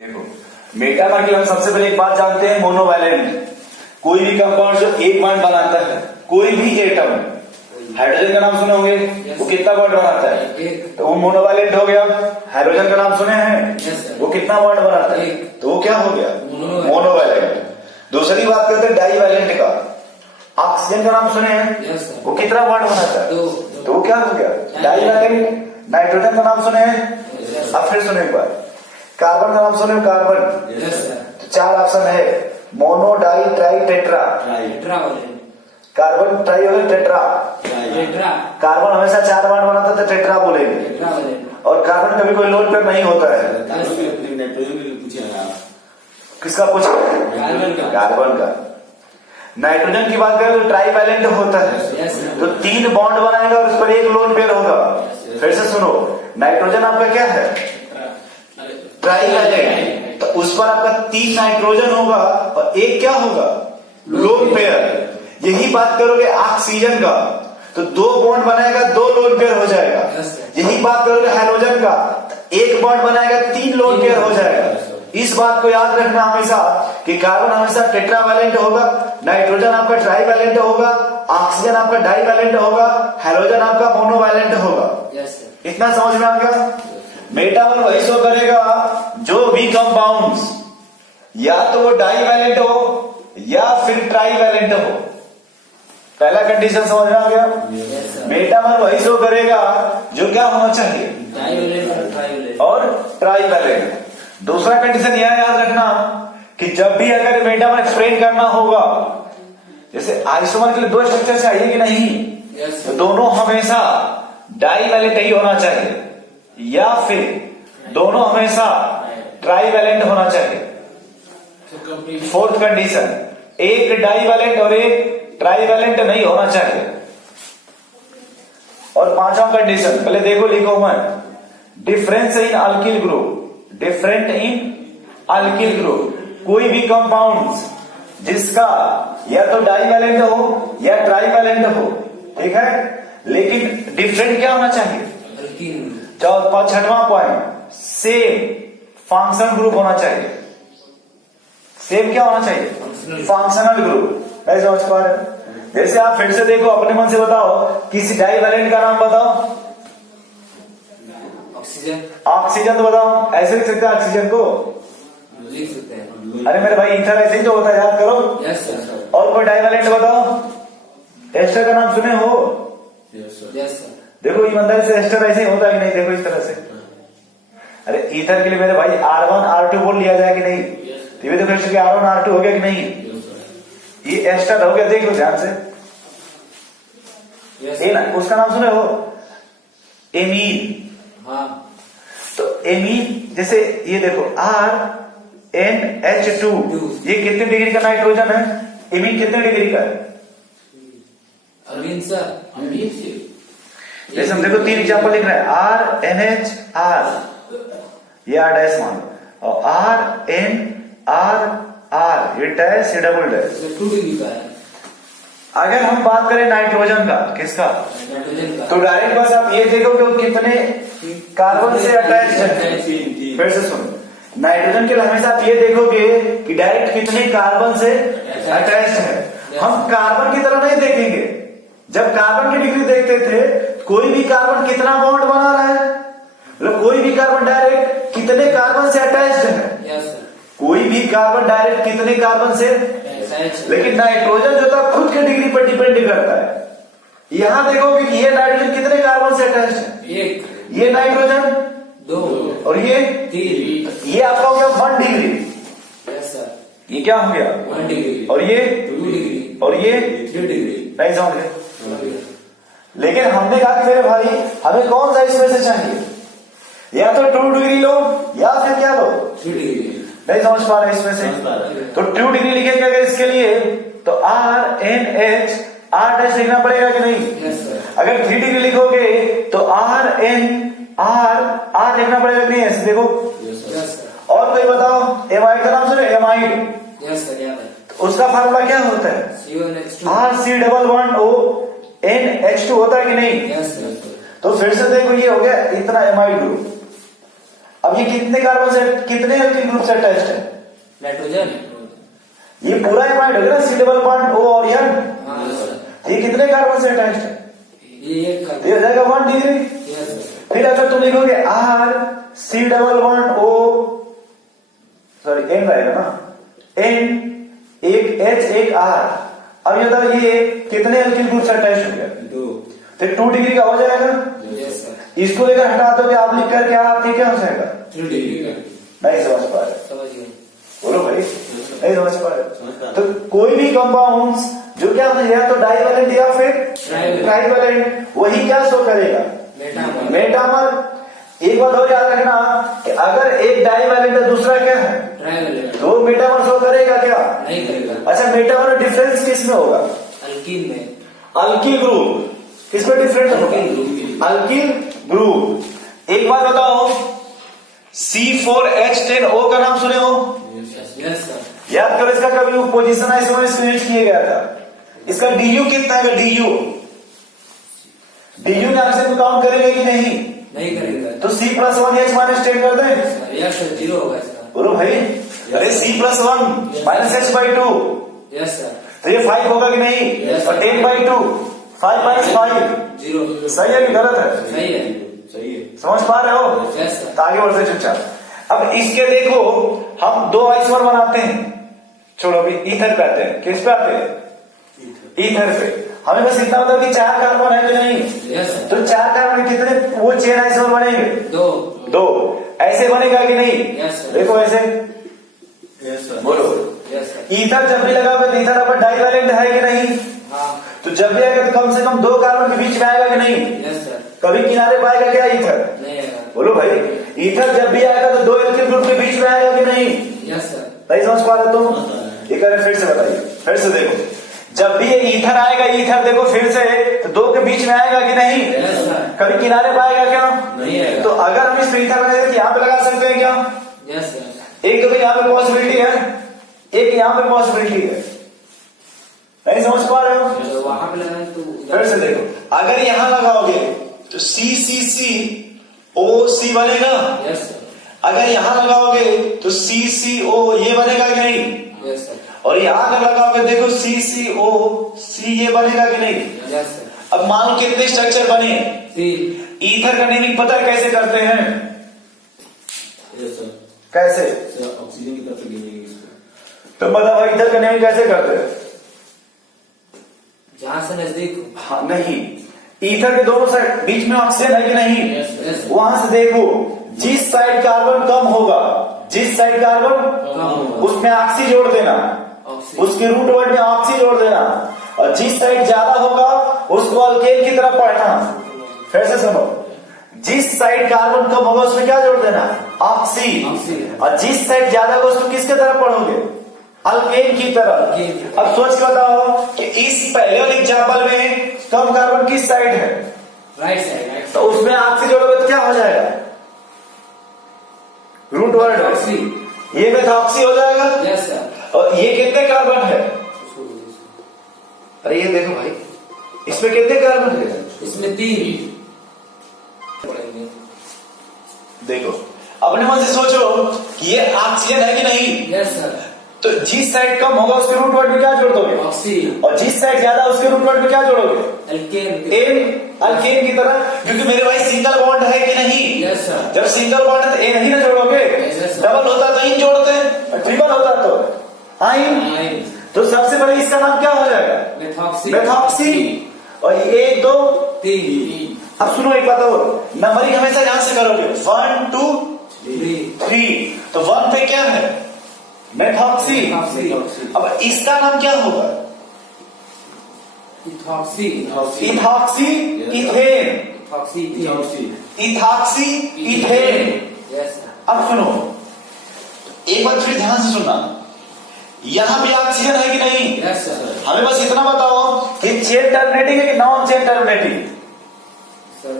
देखो मेटामर की हम सबसे पहले एक बात जानते हैं, मोनोवैलेंट। कोई भी कंपाउंड जो एक बॉन्ड बनाता है, कोई भी एटम, हाइड्रोजन का नाम सुने होंगे, वो कितना बॉन्ड बनाता है? तो वो मोनोवैलेंट हो गया। हाइड्रोजन का नाम सुने हैं, वो कितना बॉन्ड बनाता है? तो वो क्या हो गया? मोनोवैलेंट। दूसरी बात करते हैं डाईवैलेंट का। ऑक्सीजन का नाम सुने हैं, वो कितना बॉन्ड बनाता है? तो वो क्या हो गया? डाईवैलेंट। नाइट्रोजन का नाम सुने हैं, अब फिर सुने एक बार। कार्बन का नाम सुने, कार्बन। तो चार ऑप्शन है, mono, di, tri, tetra. Carbon tri हो गया, टेट्रा। कार्बन हमेशा चार बॉन्ड बनाता तो टेट्रा बोलेंगे। और कार्बन कभी कोई लोन पेयर नहीं होता है। किसका पूछ? कार्बन का। नाइट्रोजन की बात करें तो ट्राई वैलेंट होता है, तो तीन बॉन्ड बनाएगा और उस पर एक लोन पेयर होगा। फिर से सुनो, नाइट्रोजन आपका क्या है? Trivalent. तो उस पर आपका तीन नाइट्रोजन होगा और एक क्या होगा? Lone pair. यही बात करोगे ऑक्सीजन का, तो दो बॉन्ड बनाएगा, दो लोन पेयर हो जाएगा। यही बात करोगे हाइड्रोजन का, एक बॉन्ड बनाएगा, तीन लोन पेयर हो जाएगा। इस बात को याद रखना हमेशा कि कार्बन हमेशा टेट्रावैलेंट होगा, नाइट्रोजन आपका ट्राईवैलेंट होगा, ऑक्सीजन आपका डाईवैलेंट होगा, हाइड्रोजन आपका मोनोवैलेंट होगा। इतना समझ में आ गया? मेटामर वही शो करेगा जो भी कंपाउंड्स या तो वो डाईवैलेंट हो या फिर ट्राईवैलेंट हो। पहला कंडीशन समझ में आ गया? मेटामर वही शो करेगा जो क्या होना चाहिए? डाईवैलेंट और ट्राईवैलेंट। दूसरा कंडीशन यह याद रखना कि जब भी अगर मेटामर एक्सप्लेन करना होगा, जैसे आइसोमर के लिए दो स्ट्रक्चर चाहिए कि नहीं, तो दोनों हमेशा डाईवैलेंट ही होना चाहिए या फिर दोनों हमेशा ट्राईवैलेंट होना चाहिए। फोर्थ कंडीशन, एक डाईवैलेंट और एक ट्राईवैलेंट नहीं होना चाहिए। और पांचवा कंडीशन, पहले देखो लिखो मैं, difference in alkyl group. Different in alkyl group, कोई भी कंपाउंड जिसका या तो डाईवैलेंट हो या ट्राईवैलेंट हो, ठीक है, लेकिन डिफरेंट क्या होना चाहिए? छठवां पॉइंट, सेम फंक्शनल ग्रुप होना चाहिए। सेम क्या होना चाहिए? Functional group. नहीं समझ पा रहे? जैसे आप फिर से देखो, अपने मन से बताओ, किसी डाईवैलेंट का नाम बताओ। ऑक्सीजन तो बताओ, ऐसे लिख सकते हैं ऑक्सीजन को? लिख सकते हैं। अरे मेरे भाई, ईथर ऐसे ही तो होता है, याद करो। Yes sir. और कोई डाईवैलेंट बताओ। एस्टर का नाम सुने हो? Yes sir. देखो ईमानदारी से, एस्टर ऐसे ही होता है कि नहीं? देखो इस तरह से। अरे ईथर के लिए मेरे भाई R1 R2 बोल लिया जाए कि नहीं? तो देखो एस्टर के R1 R2 हो गया कि नहीं? ये एस्टर हो गया, देख लो ध्यान से। ये ना, उसका नाम सुने हो? एमीन। हाँ। तो एमीन, जैसे ये देखो RNH2, ये कितने डिग्री का नाइट्रोजन है? एमीन कितने डिग्री का है? अरविंद सर, जैसे हम देखो तीन एग्जाम्पल लिख रहे हैं, RNHR, ये R डैश मान लो, और RNRR, ये डैश, ये डबल डैश। 2 डिग्री का है। अगर हम बात करें नाइट्रोजन का, किसका? तो डायरेक्ट बस आप ये देखो कि वो कितने कार्बन से अटैच है। फिर से सुनो, नाइट्रोजन के लिए हमेशा आप ये देखोगे कि डायरेक्ट कितने कार्बन से अटैच है। हम कार्बन की तरह नहीं देखेंगे। जब कार्बन की डिग्री देखते थे, कोई भी कार्बन कितना बॉन्ड बना रहा है, मतलब कोई भी कार्बन डायरेक्ट कितने कार्बन से अटैच्ड है। कोई भी कार्बन डायरेक्ट कितने कार्बन से, लेकिन नाइट्रोजन जो था खुद के डिग्री पर डिपेंड करता है। यहां देखोगे कि ये नाइट्रोजन कितने कार्बन से अटैच्ड है? एक। ये नाइट्रोजन 2 और ये 3। ये आपका हो गया 1 डिग्री। Yes sir. ये क्या हो गया? 1 डिग्री। और ये 2 डिग्री। और ये 3 डिग्री। नहीं समझ गए? लेकिन हमने कहा कि मेरे भाई हमें कौन सा इसमें से चाहिए? या तो 2 डिग्री लो या फिर क्या लो? 3 डिग्री। नहीं समझ पा रहे इसमें से? तो 2 डिग्री लिखेंगे अगर इसके लिए, तो RNH R डैश लिखना पड़ेगा कि नहीं? yes, अगर 3 डिग्री लिखोगे तो RNR लिखना पड़ेगा कि नहीं? ऐसे देखो। yes, और कोई बताओ, एमाइड का नाम सुने? एमाइड। यस सर, याद है। तो उसका फार्मूला क्या होता है? RC11O NH2 होता है कि नहीं? yes, तो फिर से देखो, ये हो गया इतना एमाइड ग्रुप। अब ये कितने कार्बन से, कितने एल्किल ग्रुप से अटैच्ड है? नाइट्रोजन। ये पूरा एमाइड होगा ना, सी डबल बॉन्ड ओ और एन। हाँ सर। ये कितने कार्बन से अटैच्ड है? ये एक तो ये हो जाएगा 1 डिग्री। Yes sir. फिर अगर तुम लिखोगे R C double bond O, sorry N रहेगा ना, एन एक एच एक आर। अब ये बताओ ये कितने एल्किल ग्रुप से अटैच हो गया? 2। फिर 2 डिग्री का हो जाएगा। Yes sir. इसको लेकर हटा दोगे आप, लिख कर क्या आपके क्या हो जाएगा? 3 डिग्री का। नहीं समझ पा रहे? समझ गए। बोलो भाई, नहीं समझ पा रहे? तो कोई भी कंपाउंड्स जो क्या या तो डाइवैलेंट या फिर ट्राइवैलेंट, वही क्या शो करेगा? मेटामर। मेटामर। एक बात और याद रखना कि अगर एक डाइवैलेंट है दूसरा क्या है? ट्राइवैलेंट। तो मेटामर शो करेगा क्या? नहीं करेगा। अच्छा, मेटामर डिफरेंस किस में होगा? अल्कीन में। अल्किल ग्रुप किसमें डिफरेंट होगा? Alkyl group. एक बात बताओ, C4H10O का नाम सुने हो? Yes sir. याद करो इसका कभी पोजीशन आइसोमर्स यूज किया गया था। इसका DU कितना है? DU नाम से काउंट करेंगे कि नहीं? नहीं करेगा। तो C+1H-10 कर दें? यस सर, 0 होगा इसका। बोलो भाई, अरे C+1 -H/2, यस सर। तो ये 5 होगा कि नहीं? Yes. और 10/2 5 - 5 0। सही है कि गलत है? सही है। सही है। समझ पा रहे हो? Yes sir. तो आगे बढ़ते चुपचाप। अब इसके देखो, हम 2 आइसोमर बनाते हैं। छोड़ो, अभी ईथर पे आते हैं। किस पे आते हैं? ईथर पे। हमें बस इतना मतलब कि 4 कार्बन है कि नहीं? Yes sir. तो 4 कार्बन कितने वो चेन आइसोमर बनेंगे? 2। ऐसे बनेगा कि नहीं? Yes sir. देखो ऐसे। Yes sir. बोलो। Yes sir. ईथर जब भी लगाओगे तो ईथर अपन डाइवैलेंट है कि नहीं? हाँ। तो जब भी आएगा तो कम से कम 2 कार्बन के बीच में आएगा कि नहीं? Yes sir. कभी किनारे पाएगा क्या ईथर? नहीं आएगा। बोलो भाई, ईथर जब भी आएगा तो 2 एल्किल ग्रुप के बीच में आएगा कि नहीं? Yes sir. नहीं समझ पा रहे तुम? ये करें फिर से बताइए, फिर से देखो। जब भी ये ईथर आएगा, ईथर देखो फिर से, तो 2 के बीच में आएगा कि नहीं? Yes sir. कभी किनारे पाएगा क्या? नहीं आएगा। तो अगर हम इस ईथर बनाए तो यहाँ पे लगा सकते हैं क्या? Yes sir. एक तो यहाँ पे पॉसिबिलिटी है, एक यहाँ पे पॉसिबिलिटी है। नहीं समझ पा रहे हो? तो वहां पे लगाएं तो फिर से देखो, अगर यहां लगाओगे तो CCCOC बनेगा। Yes sir. अगर यहां लगाओगे तो CCO ये बनेगा कि नहीं? Yes sir. और यहां अगर लगाओगे देखो CCOC ये बनेगा कि नहीं? Yes sir. अब मान लो कितने स्ट्रक्चर बने? 3। ईथर का नेमिंग पता है कैसे करते हैं? Yes sir. कैसे? ऑक्सीजन की तरफ से गिनेंगे इसको। तो बता भाई, ईथर का नेमिंग कैसे करते हैं? जहां से नजदीक हो। हाँ नहीं, ईथर के दोनों साइड बीच में ऑक्सीजन है कि नहीं? यस। वहां से देखो, जिस साइड कार्बन कम होगा, जिस साइड कार्बन कम होगा। उसमें ऑक्सी जोड़ देना, ऑक्सीजन। उसके रूट वर्ड में ऑक्सी जोड़ देना, और जिस साइड ज्यादा होगा उसको अल्केन की तरफ पढ़ना। फिर से सुनो, जिस साइड कार्बन कम होगा उसमें क्या जोड़ देना? ऑक्सी। और जिस साइड ज्यादा होगा उसको किसके तरफ पढ़ोगे? अल्केन की तरफ। अब सोच के बताओ कि इस पहले वाले एग्जाम्पल में कम कार्बन किस साइड है? Right side. तो उसमें ऑक्सी जोड़ोगे तो क्या हो जाएगा? Root word oxy. ये मेथॉक्सी हो जाएगा। Yes sir. और ये कितने कार्बन है? अरे ये देखो भाई, इसमें कितने कार्बन है? इसमें 3 पड़ेंगे। देखो, अपने मन से सोचो कि ये ऑक्सीजन है कि नहीं? Yes sir. तो जिस साइड कम होगा उसके रूट वर्ड में क्या जोड़ दोगे? ऑक्सी। और जिस साइड ज्यादा उसके रूट वर्ड में क्या जोड़ोगे? अल्केन। एन, अल्केन की तरह। क्योंकि मेरे भाई सिंगल बॉन्ड है कि नहीं? Yes sir. जब सिंगल बॉन्ड है तो एन ही ना जोड़ोगे। Yes, sir. डबल होता तो इन जोड़ते हैं, और ट्रिपल होता तो आइन। तो सबसे पहले इसका नाम क्या हो जाएगा? मेथॉक्सी। मेथॉक्सी। और 1 2 3। अब सुनो एक बात और, नंबरिंग हमेशा यहां से करोगे 1 2 3। तो 1 पे क्या है? मेथॉक्सी। अब इसका नाम क्या होगा? Ethoxy. Ethoxy ethane. Ethoxy ethane. Yes sir. अब सुनो, एक बात फिर ध्यान से सुनना, यहां भी ऑक्सीजन है कि नहीं? Yes sir. हमें बस इतना बताओ कि चेन टर्मिनेटिंग है कि non chain terminating? Sir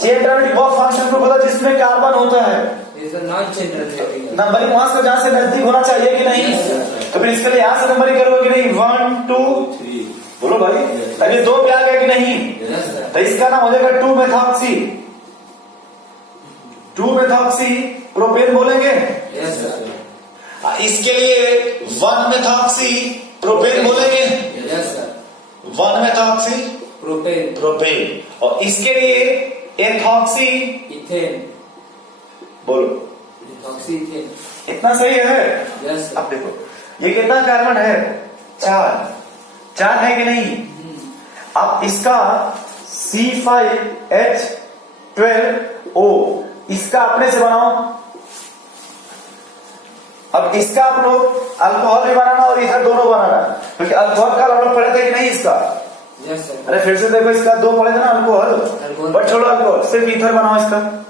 chain terminating वो फंक्शन ग्रुप होता है जिसमें कार्बन होता है। Non chain terminating. नंबरिंग वहां से जहां से नजदीक होना चाहिए कि नहीं? Yes, sir. तो फिर इसके लिए यहां से नंबरिंग करोगे कि नहीं? 1 2 बोलो भाई। अभी 2 पे आ गया कि नहीं? Yes sir. तो इसका नाम हो जाएगा 2 मेथॉक्सी। 2 मेथॉक्सी प्रोपेन बोलेंगे। Yes sir. इसके लिए 1 मेथॉक्सी प्रोपेन बोलेंगे। Yes sir. 1 methoxy propane. Propane. और इसके लिए एथॉक्सी इथेन। बोलो। Ethoxy ethane. इतना सही है। Yes sir. अब देखो ये कितना कार्बन है, 4 है कि नहीं। अब इसका C5H12O इसका अपने से बनाओ। अब इसका आप लोग अल्कोहल भी बनाना और इधर दोनों बनाना, क्योंकि अल्कोहल का हम लोग पढ़े थे कि नहीं इसका। Yes sir. अरे फिर से देखो, इसका 2 पढ़े थे ना अल्कोहल, अल्कोहल। बट छोड़ो अल्कोहल, सिर्फ ईथर बनाओ इसका।